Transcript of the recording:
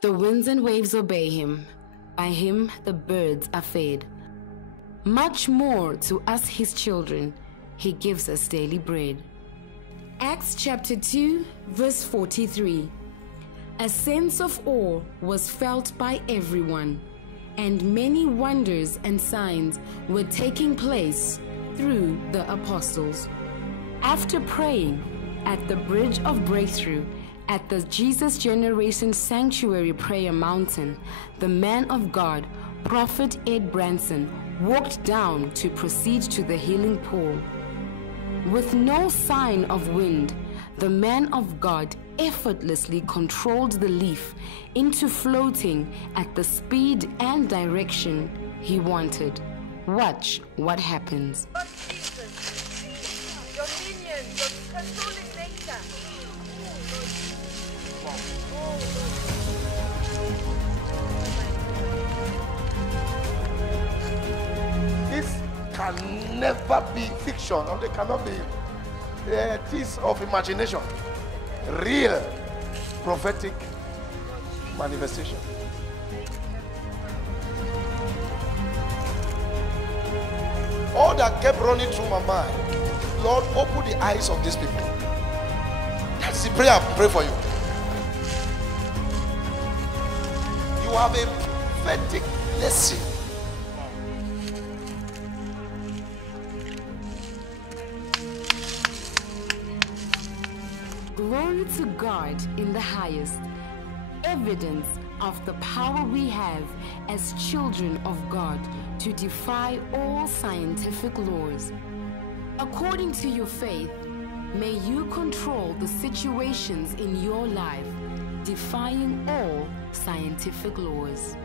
The winds and waves obey him. By him the birds are fed. Much more to us his children, he gives us daily bread. Acts chapter 2, verse 43. A sense of awe was felt by everyone, and many wonders and signs were taking place through the apostles. After praying at the Bridge of Breakthrough at the Jesus Generation Sanctuary Prayer Mountain, the man of God, Prophet Edd Branson, walked down to proceed to the healing pool. With no sign of wind, the man of God effortlessly controlled the leaf into floating at the speed and direction he wanted. Watch what happens. Lord Jesus, your minions, your controlling nature. This can never be fiction, or they cannot be a piece of imagination. Real prophetic manifestation. All that kept running through my mind, Lord, open the eyes of these people. That's the prayer I pray for you. You have a prophetic blessing. Glory to God in the highest. Evidence of the power we have as children of God to defy all scientific laws. According to your faith, may you control the situations in your life, defying all scientific laws.